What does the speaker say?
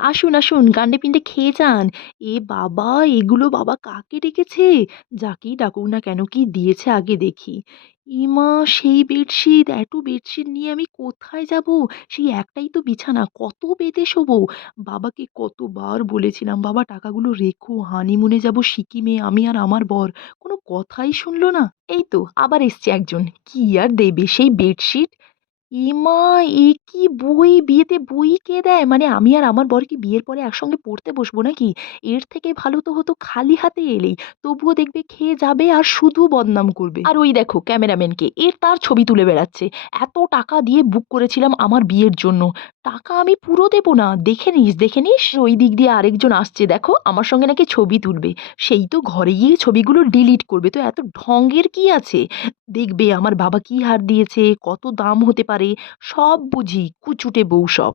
আসুন, আসুন গান্ডে পিন্ডে খেয়ে যান। এ বাবা! এগুলো বাবা কাকে ডেকেছে? যাকেই ডাকুক না কেন, কি দিয়েছে আগে দেখি। ইমা! সেই বেডশিট, এত বেডশিট নিয়ে আমি কোথায় যাবো? সেই একটাই তো বিছানা, কত পেতে শোবো? বাবাকে কতবার বলেছিলাম, "বাবা টাকাগুলো রেখো, হানিমুনে যাবো সিকিমে আমি আর আমার বর।" কোনো কথাই শুনল না। এই তো আবার এসছে একজন। কি আর দেবে সেই বেডশিট। এমা! এ কি বই? বিয়েতে বই কে দেয়? মানে আমি আর আমার বর কি বিয়ের পরে একসঙ্গে পড়তে বসবো নাকি? এর থেকে ভালো তো হতো খালি হাতে এলেই। তবুও দেখবে খেয়ে যাবে আর শুধু বদনাম করবে। আর ওই দেখো ক্যামেরাম্যানকে, তার ছবি তুলে বেড়াচ্ছে। এত টাকা দিয়ে বুক করেছিলাম আমার বিয়ের জন্য। টাকা আমি পুরো দেবো না। দেখে নিস, দেখে নিস। ওই দিক দিয়ে আরেকজন আসছে দেখো, আমার সঙ্গে নাকি ছবি তুলবে। সেই তো ঘরে গিয়ে ছবিগুলো ডিলিট করবে। তো এত ঢঙের কি আছে? দেখবে আমার বাবা কি হার দিয়েছে, কত দাম হতে পারে, সব বুঝি, কুচুটে বউ সব।